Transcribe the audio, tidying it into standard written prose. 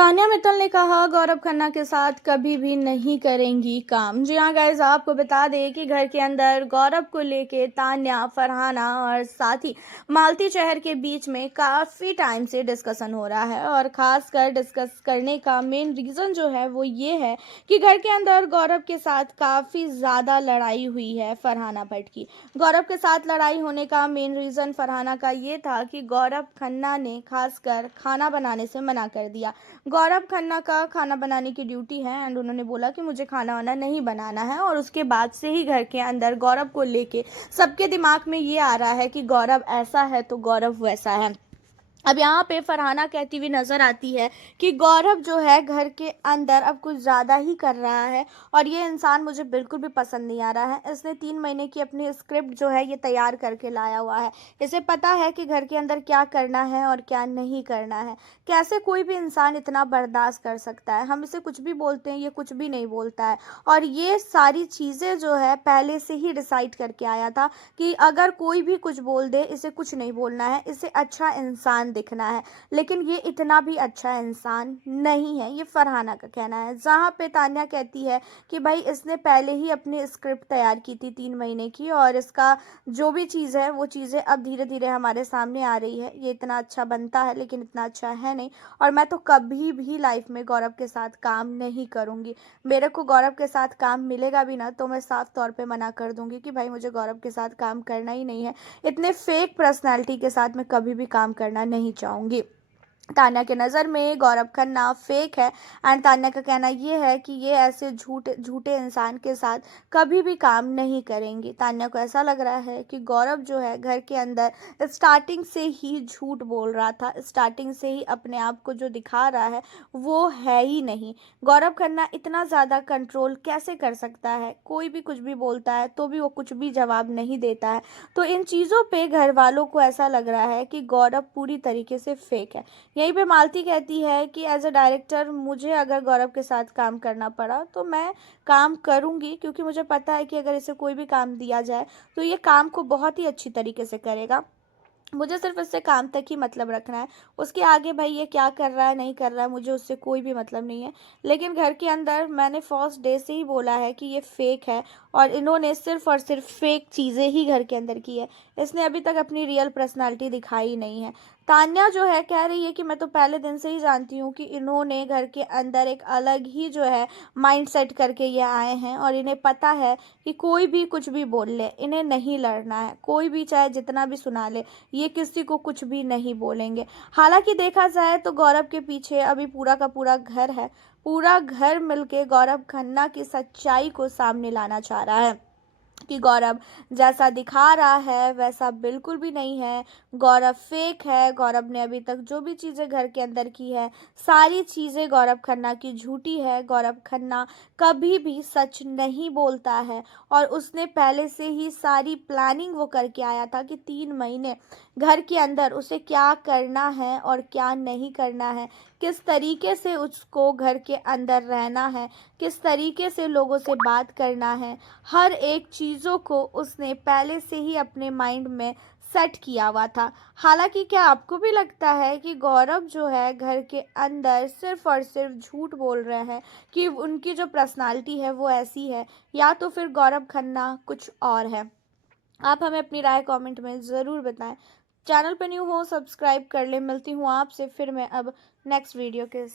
तान्या मित्तल ने कहा गौरव खन्ना के साथ कभी भी नहीं करेंगी काम। जी हाँ गाइस, आपको बता दें कि घर के अंदर गौरव को लेके तान्या, फरहाना और साथ ही मालती चहर के बीच में काफ़ी टाइम से डिस्कशन हो रहा है। और ख़ासकर डिस्कस करने का मेन रीज़न जो है वो ये है कि घर के अंदर गौरव के साथ काफ़ी ज़्यादा लड़ाई हुई है फरहाना भट्ट की। गौरव के साथ लड़ाई होने का मेन रीज़न फरहाना का ये था कि गौरव खन्ना ने खासकर खाना बनाने से मना कर दिया। गौरव खन्ना का खाना बनाने की ड्यूटी है एंड उन्होंने बोला कि मुझे खाना वाना नहीं बनाना है। और उसके बाद से ही घर के अंदर गौरव को लेके सबके दिमाग में ये आ रहा है कि गौरव ऐसा है तो गौरव वैसा है। अब यहाँ पे फरहाना कहती हुई नज़र आती है कि गौरव जो है घर के अंदर अब कुछ ज़्यादा ही कर रहा है और ये इंसान मुझे बिल्कुल भी पसंद नहीं आ रहा है। इसने 3 महीने की अपनी स्क्रिप्ट जो है ये तैयार करके लाया हुआ है। इसे पता है कि घर के अंदर क्या करना है और क्या नहीं करना है। कैसे कोई भी इंसान इतना बर्दाश्त कर सकता है। हम इसे कुछ भी बोलते हैं, ये कुछ भी नहीं बोलता है। और ये सारी चीज़ें जो है पहले से ही डिसाइड करके आया था कि अगर कोई भी कुछ बोल दे, इसे कुछ नहीं बोलना है, इसे अच्छा इंसान दिखना है। लेकिन ये इतना भी अच्छा इंसान नहीं है, ये फरहाना का कहना है। जहाँ पे तान्या कहती है कि भाई इसने पहले ही अपनी स्क्रिप्ट तैयार की थी 3 महीने की और इसका जो भी चीज़ है वो चीज़ें अब धीरे धीरे हमारे सामने आ रही है। ये इतना अच्छा बनता है लेकिन इतना अच्छा है नहीं। और मैं तो कभी भी लाइफ में गौरव के साथ काम नहीं करूँगी। मेरे को गौरव के साथ काम मिलेगा भी ना तो मैं साफ तौर पे मना कर दूंगी कि भाई मुझे गौरव के साथ काम करना ही नहीं है। इतने फेक पर्सनालिटी के साथ मैं कभी भी काम करना नहीं चाहूँगी। तान्या के नज़र में गौरव खन्ना फेक है एंड तान्या का कहना ये है कि ये ऐसे झूठे झूठे इंसान के साथ कभी भी काम नहीं करेंगी। तान्या को ऐसा लग रहा है कि गौरव जो है घर के अंदर स्टार्टिंग से ही झूठ बोल रहा था, स्टार्टिंग से ही अपने आप को जो दिखा रहा है वो है ही नहीं। गौरव खन्ना इतना ज़्यादा कंट्रोल कैसे कर सकता है? कोई भी कुछ भी बोलता है तो भी वो कुछ भी जवाब नहीं देता है। तो इन चीज़ों पे घर वालों को ऐसा लग रहा है कि गौरव पूरी तरीके से फेक है। यहीं पे मालती कहती है कि एज अ डायरेक्टर मुझे अगर गौरव के साथ काम करना पड़ा तो मैं काम करूंगी, क्योंकि मुझे पता है कि अगर इसे कोई भी काम दिया जाए तो ये काम को बहुत ही अच्छी तरीके से करेगा। मुझे सिर्फ इससे काम तक ही मतलब रखना है। उसके आगे भाई ये क्या कर रहा है नहीं कर रहा है मुझे उससे कोई भी मतलब नहीं है। लेकिन घर के अंदर मैंने फर्स्ट डे से ही बोला है कि ये फेक है और इन्होंने सिर्फ और सिर्फ फेक चीज़ें ही घर के अंदर की है। इसने अभी तक अपनी रियल पर्सनालिटी दिखाई नहीं है। तान्या जो है कह रही है कि मैं तो पहले दिन से ही जानती हूँ कि इन्होंने घर के अंदर एक अलग ही जो है माइंड सेट करके ये आए हैं और इन्हें पता है कि कोई भी कुछ भी बोल ले, इन्हें नहीं लड़ना है। कोई भी चाहे जितना भी सुना ले, ये किसी को कुछ भी नहीं बोलेंगे। हालांकि देखा जाए तो गौरव के पीछे अभी पूरा का पूरा घर है। पूरा घर मिलके गौरव खन्ना की सच्चाई को सामने लाना चाह रहा है कि गौरव जैसा दिखा रहा है वैसा बिल्कुल भी नहीं है। गौरव फेक है। गौरव ने अभी तक जो भी चीज़ें घर के अंदर की है सारी चीज़ें गौरव खन्ना की झूठी है। गौरव खन्ना कभी भी सच नहीं बोलता है और उसने पहले से ही सारी प्लानिंग वो करके आया था कि 3 महीने घर के अंदर उसे क्या करना है और क्या नहीं करना है, किस तरीके से उसको घर के अंदर रहना है, किस तरीके से लोगों से बात करना है। हर एक चीज़ों को उसने पहले से ही अपने माइंड में सेट किया हुआ था। हालांकि क्या आपको भी लगता है कि गौरव जो है घर के अंदर सिर्फ और सिर्फ झूठ बोल रहे हैं कि उनकी जो पर्सनालिटी है वो ऐसी है, या तो फिर गौरव खन्ना कुछ और है? आप हमें अपनी राय कमेंट में ज़रूर बताएं। चैनल पर न्यू हो सब्सक्राइब कर ले। मिलती हूँ आपसे फिर मैं अब नेक्स्ट वीडियो के